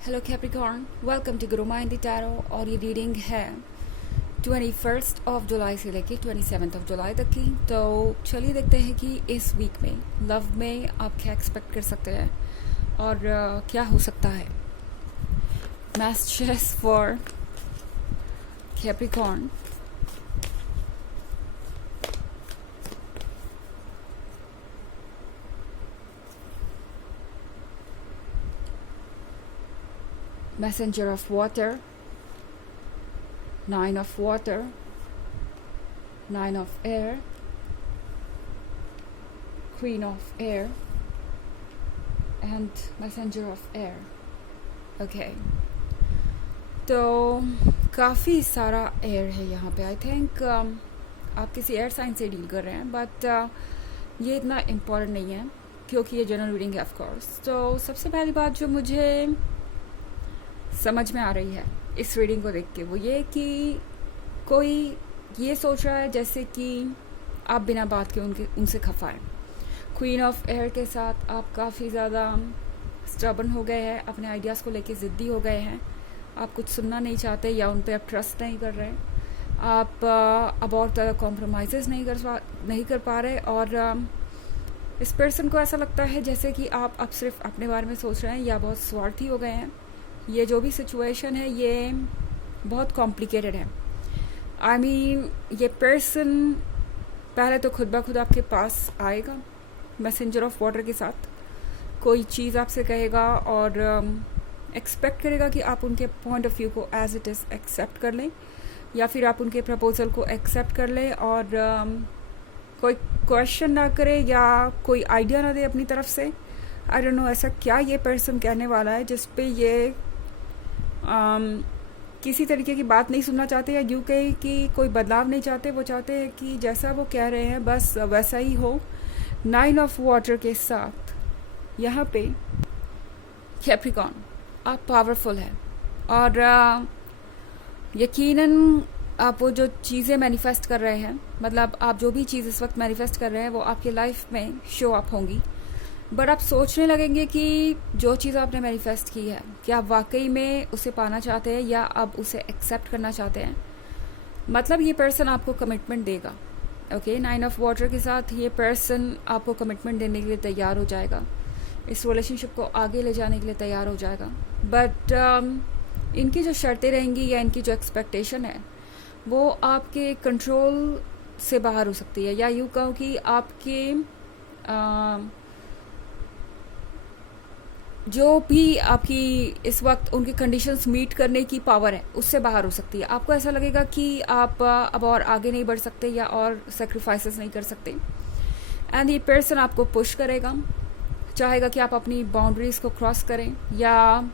Hello Capricorn, welcome to Guru माइंडी tarot. और ये reading है 21 जुलाई से लेके 27 जुलाई तक की। तो चलिए देखते हैं कि इस वीक में लव में आप क्या एक्सपेक्ट कर सकते हैं और क्या हो सकता है। Messages for Capricorn. Messenger of water, 9 of water, 9 of air, Queen of air and Messenger of air. Okay. तो काफ़ी सारा एयर है यहाँ पे। आई थिंक आप किसी एयर साइन से डील कर रहे हैं, बट ये इतना इम्पोर्टेंट नहीं है क्योंकि ये जनरल रीडिंग है ऑफ कोर्स। तो सबसे पहली बात जो मुझे समझ में आ रही है इस रीडिंग को देख के वो ये कि कोई ये सोच रहा है जैसे कि आप बिना बात के उनसे खफा है। क्वीन ऑफ एयर के साथ आप काफ़ी ज़्यादा स्टबर्न हो गए हैं, अपने आइडियाज़ को लेके ज़िद्दी हो गए हैं। आप कुछ सुनना नहीं चाहते या उन पे आप ट्रस्ट नहीं कर रहे। आप अब और तरह कॉम्प्रोमाइज़ नहीं कर पा रहे और इस पर्सन को ऐसा लगता है जैसे कि आप अब सिर्फ अपने बारे में सोच रहे हैं या बहुत स्वार्थी हो गए हैं। ये जो भी सिचुएशन है ये बहुत कॉम्प्लिकेटेड है। आई मीन ये पर्सन पहले तो खुद ब खुद आपके पास आएगा मैसेंजर ऑफ वाटर के साथ, कोई चीज़ आपसे कहेगा और एक्सपेक्ट करेगा कि आप उनके पॉइंट ऑफ व्यू को एज इट इज़ एक्सेप्ट कर लें या फिर आप उनके प्रपोजल को एक्सेप्ट कर लें और कोई क्वेश्चन ना करे या कोई आइडिया ना दे अपनी तरफ से। आई डोंट नो ऐसा क्या ये पर्सन कहने वाला है जिस पे ये किसी तरीके की बात नहीं सुनना चाहते या यूँ कहे कि कोई बदलाव नहीं चाहते। वो चाहते हैं कि जैसा वो कह रहे हैं बस वैसा ही हो। 9 ऑफ वाटर के साथ यहाँ पे कैप्रिकॉर्न आप पावरफुल हैं और यकीनन आप वो जो चीज़ें मैनिफेस्ट कर रहे हैं, मतलब आप जो भी चीज़ इस वक्त मैनिफेस्ट कर रहे हैं वो आपकी लाइफ में शो अप होंगी। बट आप सोचने लगेंगे कि जो चीज़ आपने मैनिफेस्ट की है क्या आप वाकई में उसे पाना चाहते हैं या आप उसे एक्सेप्ट करना चाहते हैं। मतलब ये पर्सन आपको कमिटमेंट देगा। ओके, 9 ऑफ वाटर के साथ ये पर्सन आपको कमिटमेंट देने के लिए तैयार हो जाएगा, इस रिलेशनशिप को आगे ले जाने के लिए तैयार हो जाएगा। बट इनकी जो शर्तें रहेंगी या इनकी जो एक्सपेक्टेशन है वो आपके कंट्रोल से बाहर हो सकती है, या यूँ कहूँ कि आपके जो भी आपकी इस वक्त उनकी कंडीशंस मीट करने की पावर है उससे बाहर हो सकती है। आपको ऐसा लगेगा कि आप अब और आगे नहीं बढ़ सकते या और सेक्रीफाइसेस नहीं कर सकते। एंड ये पर्सन आपको पुश करेगा, चाहेगा कि आप अपनी बाउंड्रीज़ को क्रॉस करें या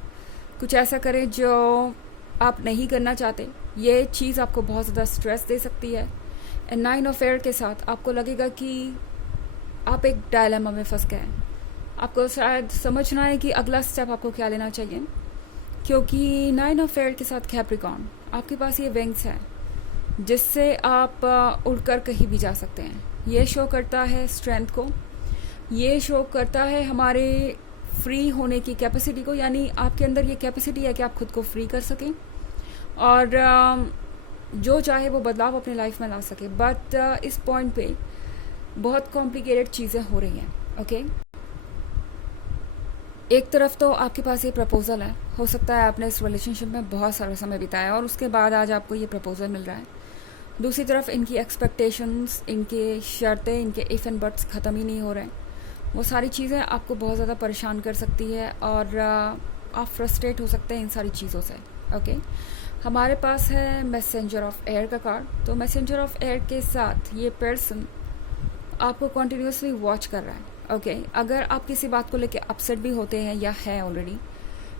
कुछ ऐसा करें जो आप नहीं करना चाहते। ये चीज़ आपको बहुत ज़्यादा स्ट्रेस दे सकती है। एंड 9 ऑफ एयर के साथ आपको लगेगा कि आप एक डायलेमा में फंस गए हैं। आपको शायद समझना है कि अगला स्टेप आपको क्या लेना चाहिए, क्योंकि 9 ऑफ एयर के साथ कैप्रिकॉर्न आपके पास ये विंग्स हैं जिससे आप उड़कर कहीं भी जा सकते हैं। ये शो करता है स्ट्रेंथ को, ये शो करता है हमारे फ्री होने की कैपेसिटी को, यानी आपके अंदर ये कैपेसिटी है कि आप खुद को फ्री कर सकें और जो चाहे वो बदलाव अपने लाइफ में ला सके। बट इस पॉइंट पे बहुत कॉम्प्लिकेटेड चीज़ें हो रही हैं। ओके, एक तरफ तो आपके पास ये प्रपोज़ल है, हो सकता है आपने इस रिलेशनशिप में बहुत सारा समय बिताया और उसके बाद आज आपको ये प्रपोज़ल मिल रहा है। दूसरी तरफ इनकी एक्सपेक्टेशंस, इनके शर्तें, इनके इफ़ एंड बट्स ख़त्म ही नहीं हो रहे हैं। वो सारी चीज़ें आपको बहुत ज़्यादा परेशान कर सकती है और आप फ्रस्ट्रेट हो सकते हैं इन सारी चीज़ों से। ओके, हमारे पास है मैसेंजर ऑफ एयर का कार्ड। तो मैसेंजर ऑफ एयर के साथ ये पर्सन आपको कंटिन्यूसली वॉच कर रहा है। ओके, अगर आप किसी बात को लेके अपसेट भी होते हैं या है ऑलरेडी,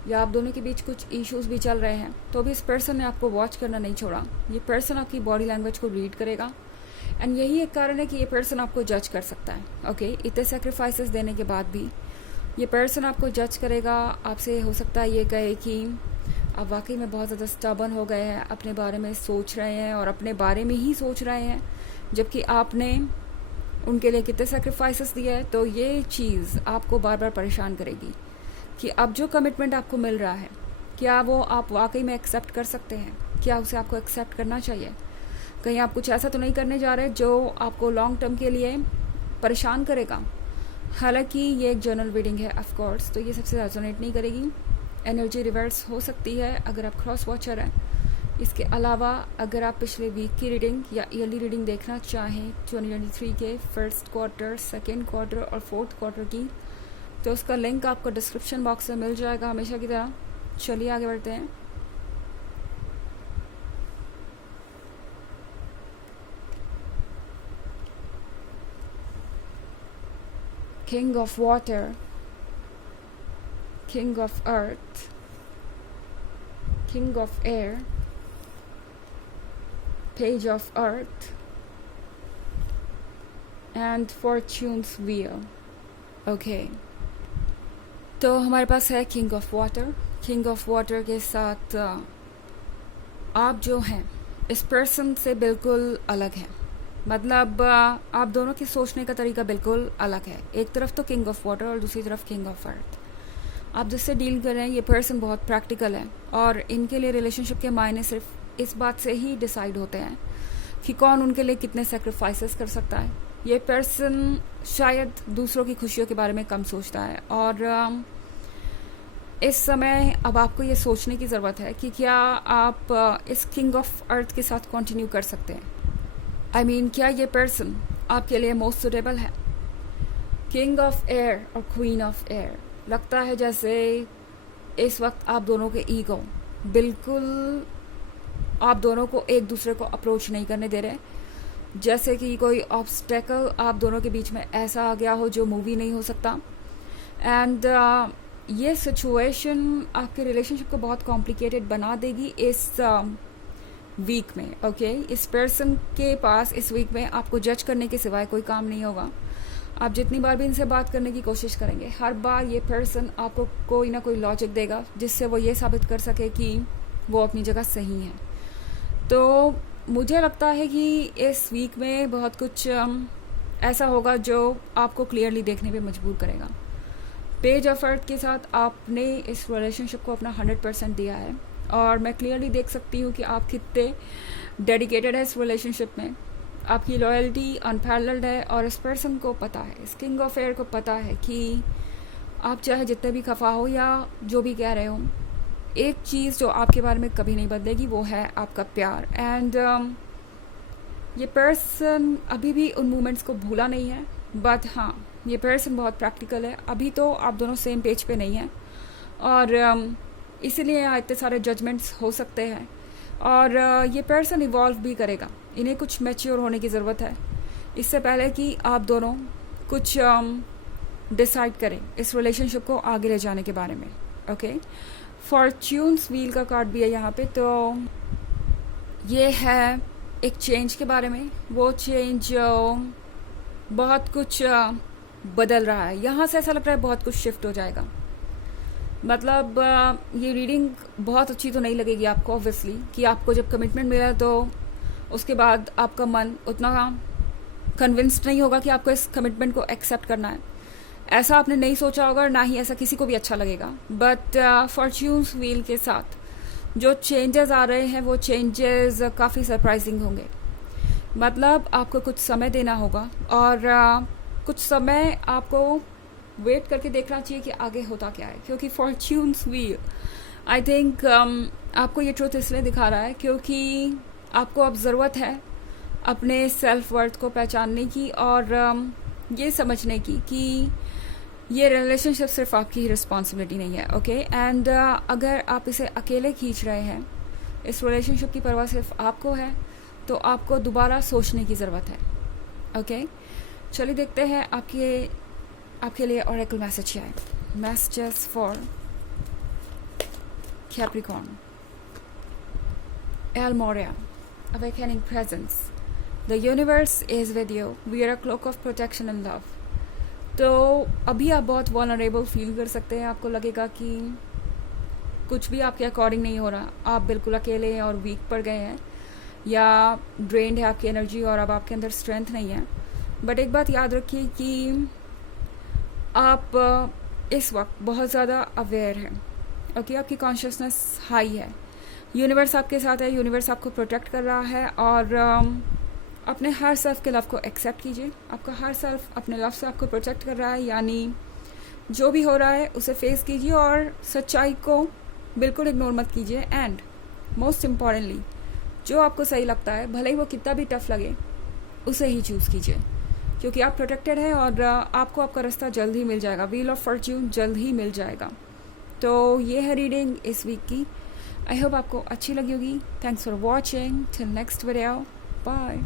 या आप दोनों के बीच कुछ इश्यूज भी चल रहे हैं, तो भी इस पर्सन ने आपको वॉच करना नहीं छोड़ा। ये पर्सन आपकी बॉडी लैंग्वेज को रीड करेगा एंड यही एक कारण है कि ये पर्सन आपको जज कर सकता है। ओके, इतने सेक्रीफाइसेस देने के बाद भी ये पर्सन आपको जज करेगा। आपसे हो सकता है ये कहे कि आप वाकई में बहुत ज़्यादा स्टबर्न हो गए हैं, अपने बारे में सोच रहे हैं और अपने बारे में ही सोच रहे हैं, जबकि आपने उनके लिए कितने सेक्रीफाइसेस दिए हैं। तो ये चीज़ आपको बार बार परेशान करेगी कि अब जो कमिटमेंट आपको मिल रहा है क्या वो आप वाकई में एक्सेप्ट कर सकते हैं? क्या उसे आपको एक्सेप्ट करना चाहिए? कहीं आप कुछ ऐसा तो नहीं करने जा रहे जो आपको लॉन्ग टर्म के लिए परेशान करेगा? हालांकि ये एक जर्नल रीडिंग है ऑफ कोर्स, तो ये सबसे रेजोनेट नहीं करेगी। एनर्जी रिवर्स हो सकती है अगर आप क्रॉस वॉचर हैं। इसके अलावा अगर आप पिछले वीक की रीडिंग या ईयरली रीडिंग देखना चाहें 2023 के फर्स्ट क्वार्टर, सेकेंड क्वार्टर और फोर्थ क्वार्टर की, तो उसका लिंक आपको डिस्क्रिप्शन बॉक्स में मिल जाएगा हमेशा की तरह। चलिए आगे बढ़ते हैं। King of Water, King of Earth, King of Air, Page of Earth, and Fortune's Wheel. Okay. तो हमारे पास है king of water. King of water के साथ आप जो हैं इस पर्सन से बिल्कुल अलग हैं। मतलब आप दोनों की सोचने का तरीका बिल्कुल अलग है। एक तरफ तो किंग ऑफ वाटर और दूसरी तरफ किंग ऑफ अर्थ। आप जिससे डील कर रहे हैं ये पर्सन बहुत प्रैक्टिकल है और इनके लिए रिलेशनशिप के मायने सिर्फ इस बात से ही डिसाइड होते हैं कि कौन उनके लिए कितने सेक्रीफाइसेस कर सकता है। ये पर्सन शायद दूसरों की खुशियों के बारे में कम सोचता है और इस समय अब आपको ये सोचने की ज़रूरत है कि क्या आप इस किंग ऑफ अर्थ के साथ कंटिन्यू कर सकते हैं। I mean, क्या ये पर्सन आपके लिए मोस्ट सुटेबल है? किंग ऑफ एयर और क्वीन ऑफ एयर, लगता है जैसे इस वक्त आप दोनों के ईगो बिल्कुल आप दोनों को एक दूसरे को अप्रोच नहीं करने दे रहे, जैसे कि कोई ऑब्स्टेकल आप दोनों के बीच में ऐसा आ गया हो जो मूवी नहीं हो सकता। एंड ये सिचुएशन आपके रिलेशनशिप को बहुत कॉम्प्लिकेटेड बना देगी इस वीक में। ओके, इस पर्सन के पास इस वीक में आपको जज करने के सिवाय कोई काम नहीं होगा। आप जितनी बार भी इनसे बात करने की कोशिश करेंगे, हर बार ये पर्सन आपको कोई ना कोई लॉजिक देगा जिससे वो ये साबित कर सके कि वो अपनी जगह सही है। तो मुझे लगता है कि इस वीक में बहुत कुछ ऐसा होगा जो आपको क्लियरली देखने पे मजबूर करेगा। पेज ऑफ अर्थ के साथ आपने इस रिलेशनशिप को अपना 100% दिया है और मैं क्लियरली देख सकती हूँ कि आप कितने डेडिकेटेड है इस रिलेशनशिप में। आपकी लॉयल्टी अनपैरेलल्ड है और इस पर्सन को पता है, इस किंग ऑफ एयर को पता है कि आप चाहे जितने भी खफा हो या जो भी कह रहे हो, एक चीज़ जो आपके बारे में कभी नहीं बदलेगी वो है आपका प्यार। एंड ये पर्सन अभी भी उन मोमेंट्स को भूला नहीं है, बट हाँ ये पर्सन बहुत प्रैक्टिकल है। अभी तो आप दोनों सेम पेज पे नहीं हैं और इसीलिए यहाँ इतने सारे जजमेंट्स हो सकते हैं और ये पर्सन इवॉल्व भी करेगा। इन्हें कुछ मैच्योर होने की ज़रूरत है इससे पहले कि आप दोनों कुछ डिसाइड करें इस रिलेशनशिप को आगे ले जाने के बारे में। ओके, फॉर्च्यून्स व्हील का कार्ड भी है यहाँ पे। तो ये है एक चेंज के बारे में। वो चेंज बहुत कुछ बदल रहा है। यहाँ से ऐसा लग रहा है बहुत कुछ शिफ्ट हो जाएगा। मतलब ये रीडिंग बहुत अच्छी तो नहीं लगेगी आपको ऑब्वियसली, कि आपको जब कमिटमेंट मिला तो उसके बाद आपका मन उतना कन्विंस्ड नहीं होगा कि आपको इस कमिटमेंट को एक्सेप्ट करना है। ऐसा आपने नहीं सोचा होगा और ना ही ऐसा किसी को भी अच्छा लगेगा। बट फॉर्च्यून्स व्हील के साथ जो चेंजेस आ रहे हैं वो चेंजेस काफ़ी सरप्राइजिंग होंगे। मतलब आपको कुछ समय देना होगा और कुछ समय आपको वेट करके देखना चाहिए कि आगे होता क्या है, क्योंकि फॉर्च्यून्स व्हील आई थिंक आपको ये ट्रूथ इसलिए दिखा रहा है क्योंकि आपको अब ज़रूरत है अपने सेल्फ वर्थ को पहचानने की और ये समझने की कि ये रिलेशनशिप सिर्फ आपकी ही रिस्पॉन्सिबिलिटी नहीं है। ओके, एंड अगर आप इसे अकेले खींच रहे हैं, इस रिलेशनशिप की परवाह सिर्फ आपको है, तो आपको दोबारा सोचने की ज़रूरत है। ओके, चलिए देखते हैं आपके लिए ऑरेकल मैसेज क्या है। Messages for Capricorn. El Morya, awakening presence. The universe is with you. Wear a cloak of protection and love. तो अभी आप बहुत vulnerable फील कर सकते हैं। आपको लगेगा कि कुछ भी आपके अकॉर्डिंग नहीं हो रहा, आप बिल्कुल अकेले हैं और वीक पड़ गए हैं या ड्रेन्ड है आपकी एनर्जी और अब आपके अंदर स्ट्रेंथ नहीं है। बट एक बात याद रखिए कि आप इस वक्त बहुत ज़्यादा अवेयर हैं ओके आपकी कॉन्शियसनेस हाई है, यूनिवर्स आपके साथ है, यूनिवर्स आपको प्रोटेक्ट कर रहा है। और अपने हर सेल्फ के लव को एक्सेप्ट कीजिए। आपका हर सेल्फ अपने लव से आपको प्रोटेक्ट कर रहा है, यानी जो भी हो रहा है उसे फेस कीजिए और सच्चाई को बिल्कुल इग्नोर मत कीजिए। एंड मोस्ट इम्पॉर्टेंटली, जो आपको सही लगता है, भले ही वो कितना भी टफ लगे, उसे ही चूज़ कीजिए, क्योंकि आप प्रोटेक्टेड हैं और आपको आपका रास्ता जल्द ही मिल जाएगा। व्हील ऑफ फॉर्च्यून जल्द ही मिल जाएगा। तो ये है रीडिंग इस वीक की। आई होप आपको अच्छी लगी होगी। Thanks for watching. Till next video, bye.